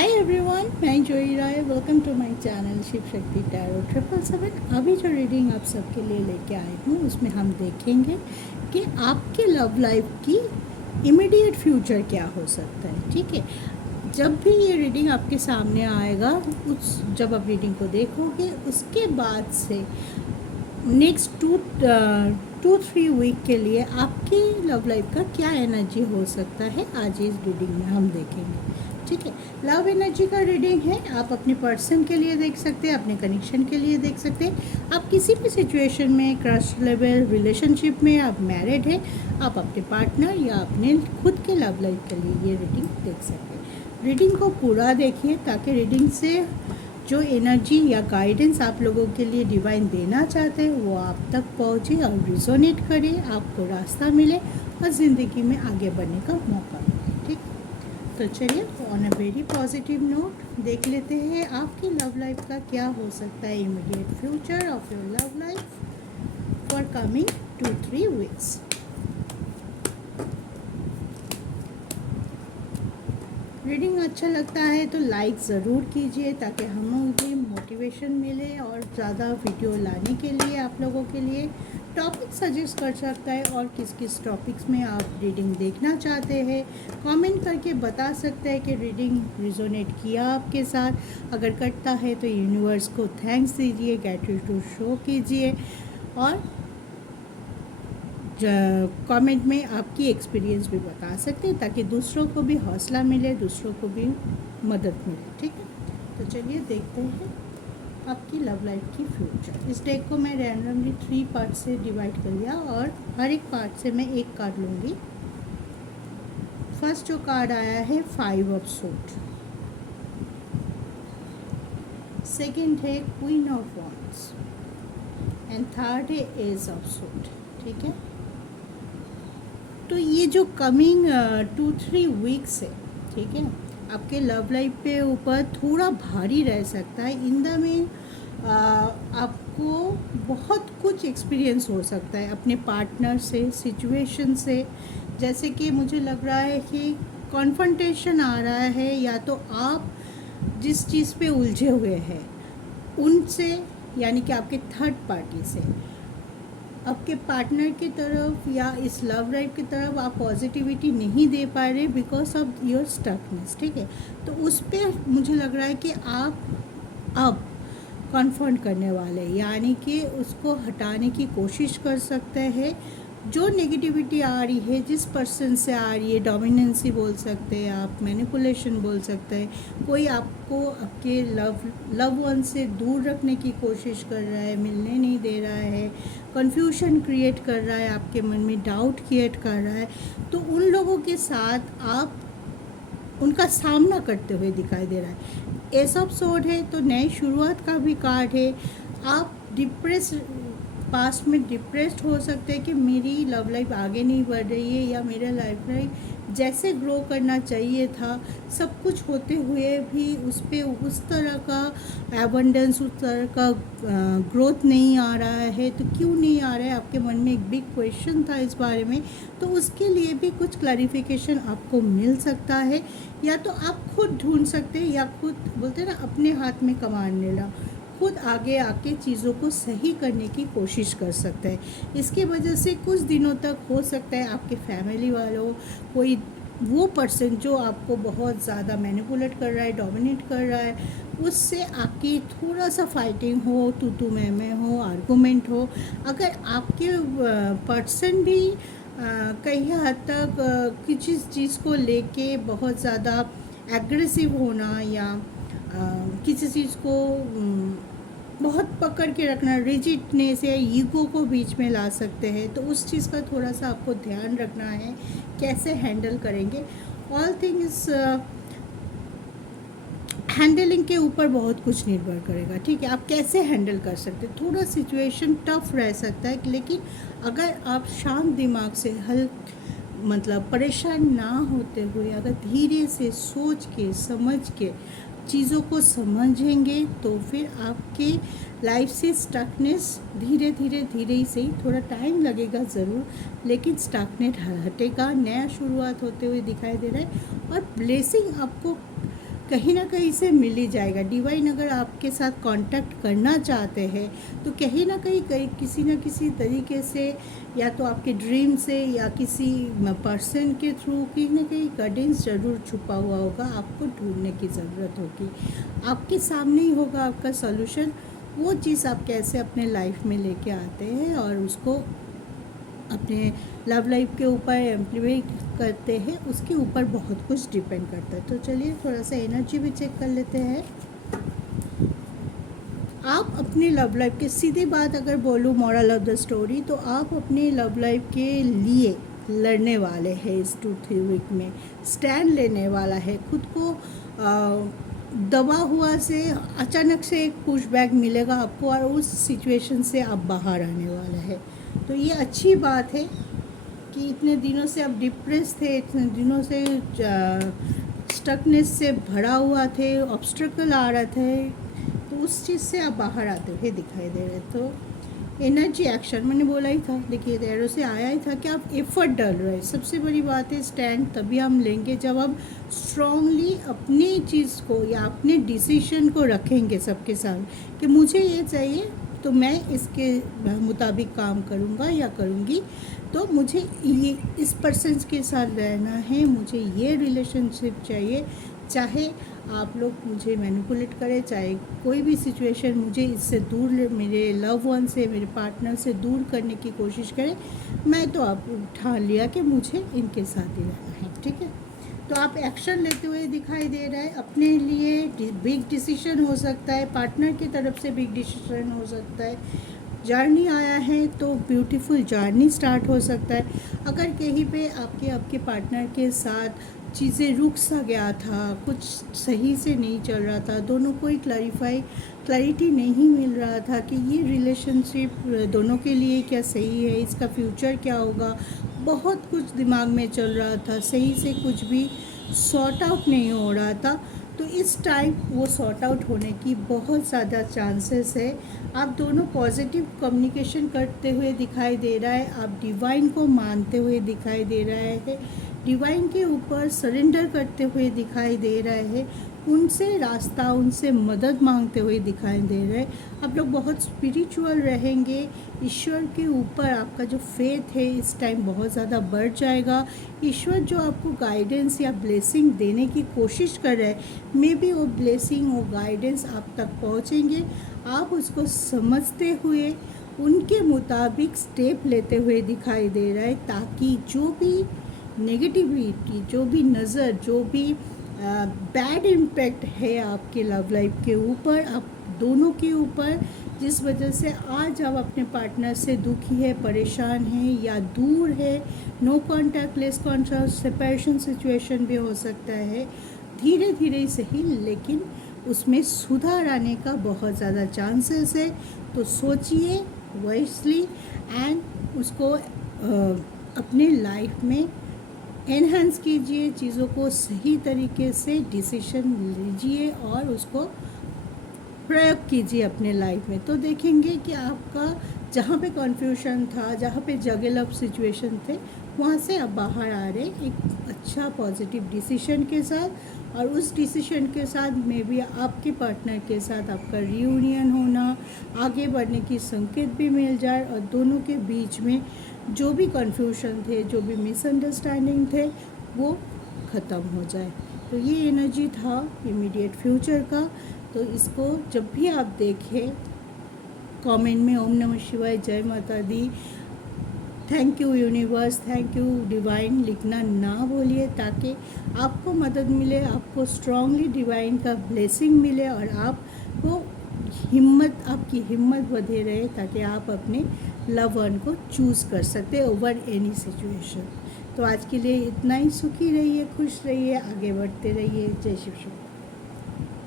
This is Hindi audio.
हाय एवरीवन, मैं Joyee Rai. Welcome to my channel Shiv Shakti tarot 777। अभी जो रीडिंग आप सबके लिए लेके आई हूँ उसमें हम देखेंगे कि आपके लव लाइफ की इमीडिएट फ्यूचर क्या हो सकता है। ठीक है, जब भी ये रीडिंग आपके सामने आएगा जब आप रीडिंग को देखोगे उसके बाद से नेक्स्ट टू थ्री वीक के लिए आपकी लव लाइफ का क्या एनर्जी हो सकता है आज इस रीडिंग में हम देखेंगे। ठीक है, लव एनर्जी का रीडिंग है। आप अपने पर्सन के लिए देख सकते हैं, अपने कनेक्शन के लिए देख सकते हैं। आप किसी भी सिचुएशन में, क्रश लेवल रिलेशनशिप में आप मैरिड है, आप अपने पार्टनर या अपने खुद के लव लाइफ के लिए ये रीडिंग देख सकते हैं। रीडिंग को पूरा देखिए ताकि रीडिंग से जो एनर्जी या गाइडेंस आप लोगों के लिए डिवाइन देना चाहते हैं वो आप तक पहुँचे और रिजोनेट करे, आपको रास्ता मिले और ज़िंदगी में आगे बढ़ने का मौका मिले। ठीक, तो चलिए on a very positive note देख लेते हैं आपकी लव लाइफ का क्या हो सकता है immediate future of your love life for coming 2-3 weeks. Reading अच्छा लगता है तो लाइक ज़रूर कीजिए ताकि हमें भी मोटिवेशन मिले और ज़्यादा वीडियो लाने के लिए आप लोगों के लिए टॉपिक सजेस्ट कर सकता है और किस किस टॉपिक्स में आप रीडिंग देखना चाहते हैं कमेंट करके बता सकते हैं कि रीडिंग रिजोनेट किया आपके साथ। अगर करता है तो यूनिवर्स को थैंक्स दीजिए, ग्रैटिट्यूड शो कीजिए और कमेंट में आपकी एक्सपीरियंस भी बता सकते हैं ताकि दूसरों को भी हौसला मिले, दूसरों को भी मदद मिले। ठीक है, तो चलिए देखते हैं आपकी लव लाइफ की फ्यूचर। इस डेक को मैं रैंडमली 3 पार्ट से डिवाइड कर लिया और हर एक पार्ट से मैं एक कार्ड लूँगी। फर्स्ट जो कार्ड आया है 5 ऑफ सूट, सेकेंड है queen of wands and third है एज ऑफ सूट। ठीक है, तो ये जो कमिंग 2-3 वीक्स है, ठीक है, आपके लव लाइफ पे ऊपर थोड़ा भारी रह सकता है। इन द में आपको बहुत कुछ एक्सपीरियंस हो सकता है अपने पार्टनर से, सिचुएशन से। जैसे कि मुझे लग रहा है कि कॉन्फ्रंटेशन आ रहा है, या तो आप जिस चीज़ पे उलझे हुए हैं उनसे, यानी कि आपके थर्ड पार्टी से, आपके पार्टनर की तरफ या इस लव लाइफ की तरफ आप पॉजिटिविटी नहीं दे पा रहे बिकॉज ऑफ योर स्टकनेस। ठीक है, तो उस पर मुझे लग रहा है कि आप अब कन्फ्रंट करने वाले, यानी कि उसको हटाने की कोशिश कर सकते हैं। जो नेगेटिविटी आ रही है, जिस पर्सन से आ रही है, डोमिनेंसी बोल सकते हैं आप, मैनिपुलेशन बोल सकते हैं, कोई आपको आपके लव वन से दूर रखने की कोशिश कर रहा है, मिलने नहीं दे रहा है, कन्फ्यूजन क्रिएट कर रहा है, आपके मन में डाउट क्रिएट कर रहा है, तो उन लोगों के साथ आप उनका सामना करते हुए दिखाई दे रहा है। एस ऑफ सोर्ड है तो नई शुरुआत का भी कार्ड है। आप पास्ट में डिप्रेस्ड हो सकते हैं कि मेरी लव लाइफ आगे नहीं बढ़ रही है या मेरा लाइफ जैसे ग्रो करना चाहिए था, सब कुछ होते हुए भी उस पर उस तरह का एबंडेंस, उस तरह का ग्रोथ नहीं आ रहा है। तो क्यों नहीं आ रहा है, आपके मन में एक बिग क्वेश्चन था इस बारे में, तो उसके लिए भी कुछ क्लैरिफिकेशन आपको मिल सकता है। या तो आप खुद ढूंढ सकते हैं, या खुद बोलते हैं ना अपने हाथ में कमान लेना, खुद आगे आके चीज़ों को सही करने की कोशिश कर सकते हैं। इसकी वजह से कुछ दिनों तक हो सकता है आपके फैमिली वालों, कोई वो पर्सन जो आपको बहुत ज़्यादा मैनिपुलेट कर रहा है, डोमिनेट कर रहा है, उससे आपकी थोड़ा सा फाइटिंग हो, तू मैं हो, आर्गूमेंट हो। अगर आपके पर्सन भी कहीं हद तक किसी चीज़ को लेके बहुत ज़्यादा एग्रेसिव होना, या किसी चीज़ को बहुत पकड़ के रखना, रिजिडनेस या ईगो को बीच में ला सकते हैं, तो उस चीज़ का थोड़ा सा आपको ध्यान रखना है, कैसे हैंडल करेंगे। ऑल थिंग्स हैंडलिंग के ऊपर बहुत कुछ निर्भर करेगा। ठीक है, आप कैसे हैंडल कर सकते हैं। थोड़ा सिचुएशन टफ रह सकता है, लेकिन अगर आप शांत दिमाग से मतलब परेशान ना होते हुए अगर धीरे से सोच के समझ के चीज़ों को समझेंगे तो फिर आपके लाइफ से स्टकनेस धीरे ही सही, थोड़ा टाइम लगेगा ज़रूर, लेकिन स्टकनेस हटेगा, नया शुरुआत होते हुए दिखाई दे रहा है और ब्लेसिंग आपको कहीं ना कहीं से मिल ही जाएगा। डिवाइन अगर आपके साथ कांटेक्ट करना चाहते हैं तो कहीं ना कहीं किसी न किसी तरीके से, या तो आपके ड्रीम से या किसी पर्सन के थ्रू कहीं ना कहीं गाइडेंस ज़रूर छुपा हुआ होगा। आपको ढूंढने की ज़रूरत होगी, आपके सामने ही होगा आपका सॉल्यूशन। वो चीज़ आप कैसे अपने लाइफ में लेके आते हैं और उसको अपने लव लाइफ के ऊपर इम्प्लीमेंट करते हैं, उसके ऊपर बहुत कुछ डिपेंड करता है। तो चलिए थोड़ा सा एनर्जी भी चेक कर लेते हैं। आप अपने लव लाइफ के, सीधी बात अगर बोलूँ मॉरल ऑफ द स्टोरी, तो आप अपने लव लाइफ के लिए लड़ने वाले हैं। इस 2-3 वीक में स्टैंड लेने वाला है, खुद को दबा हुआ से अचानक से एक पुशबैक मिलेगा आपको और उस सिचुएशन से आप बाहर आने वाला है। तो ये अच्छी बात है कि इतने दिनों से आप डिप्रेस थे, इतने दिनों से स्टकनेस से भरा हुआ थे, ऑब्स्ट्रकल आ रहा थे, तो उस चीज़ से आप बाहर आते हुए दिखाई दे रहे। तो एनर्जी एक्शन मैंने बोला ही था, देखिए एरो से आया ही था कि आप एफर्ट डाल रहे हैं। सबसे बड़ी बात है स्टैंड तभी हम लेंगे जब हम स्ट्रांगली अपनी चीज़ को या अपने डिसीजन को रखेंगे सबके साथ कि मुझे ये चाहिए तो मैं इसके मुताबिक काम करूँगा या करूँगी। तो मुझे ये इस पर्सन के साथ रहना है, मुझे ये रिलेशनशिप चाहिए, चाहे आप लोग मुझे मैनिपुलेट करें, चाहे कोई भी सिचुएशन मुझे इससे दूर, मेरे लव वन से, मेरे पार्टनर से दूर करने की कोशिश करें, मैं तो आप ठान लिया कि मुझे इनके साथ ही रहना है। ठीक है, तो आप एक्शन लेते हुए दिखाई दे रहा है। अपने लिए बिग डिसीजन हो सकता है, पार्टनर की तरफ से बिग डिसीजन हो सकता है। जर्नी आया है तो ब्यूटीफुल जर्नी स्टार्ट हो सकता है। अगर कहीं पे आपके पार्टनर के साथ चीज़ें रुक सा गया था, कुछ सही से नहीं चल रहा था, दोनों को क्लैरिटी नहीं मिल रहा था कि ये रिलेशनशिप दोनों के लिए क्या सही है, इसका फ्यूचर क्या होगा, बहुत कुछ दिमाग में चल रहा था, सही से कुछ भी सॉर्ट आउट नहीं हो रहा था, तो इस टाइम वो सॉर्ट आउट होने की बहुत ज़्यादा चांसेस है। आप दोनों पॉजिटिव कम्युनिकेशन करते हुए दिखाई दे रहा है, आप डिवाइन को मानते हुए दिखाई दे रहा है, डिवाइन के ऊपर सरेंडर करते हुए दिखाई दे रहा है, उनसे रास्ता, उनसे मदद मांगते हुए दिखाई दे रहे हैं। आप लोग बहुत स्पिरिचुअल रहेंगे, ईश्वर के ऊपर आपका जो फेथ है इस टाइम बहुत ज़्यादा बढ़ जाएगा। ईश्वर जो आपको गाइडेंस या ब्लेसिंग देने की कोशिश कर रहे हैं, मे बी वो ब्लेसिंग, वो गाइडेंस आप तक पहुंचेंगे। आप उसको समझते हुए उनके मुताबिक स्टेप लेते हुए दिखाई दे रहा है, ताकि जो भी नेगेटिविटी, जो भी नज़र, जो भी बैड इम्पैक्ट है आपके लव लाइफ के ऊपर, आप दोनों के ऊपर, जिस वजह से आज आप अपने पार्टनर से दुखी है, परेशान है या दूर है, no contact, less contact, separation situation भी हो सकता है, धीरे धीरे सही लेकिन उसमें सुधार आने का बहुत ज़्यादा चांसेस है। तो सोचिए वाइसली एंड उसको अपने लाइफ में एनहांस कीजिए, चीज़ों को सही तरीके से डिसीजन लीजिए और उसको प्रयोग कीजिए अपने लाइफ में। तो देखेंगे कि आपका जहाँ पे कन्फ्यूजन था, जहाँ पे जगल अप सिचुएशन थे, वहाँ से आप बाहर आ रहे एक अच्छा पॉजिटिव डिसीजन के साथ, और उस डिसीजन के साथ में भी आपके पार्टनर के साथ आपका रियूनियन होना, आगे बढ़ने की संकेत भी मिल जाए और दोनों के बीच में जो भी कन्फ्यूजन थे, जो भी मिसअंडरस्टैंडिंग थे, वो ख़त्म हो जाए। तो ये एनर्जी था इमीडिएट फ्यूचर का। तो इसको जब भी आप देखें, कमेंट में ओम नमः शिवाय, जय माता दी, thank you universe, thank you divine लिखना ना भूलिए, ताकि आपको मदद मिले, आपको स्ट्रांगली डिवाइन का ब्लेसिंग मिले और आपको आपकी हिम्मत बढ़े रहे, ताकि आप अपने लव वन को चूज़ कर सकते ओवर एनी सिचुएशन। तो आज के लिए इतना ही। सुखी रहिए, खुश रहिए, आगे बढ़ते रहिए। जय शिव शिव।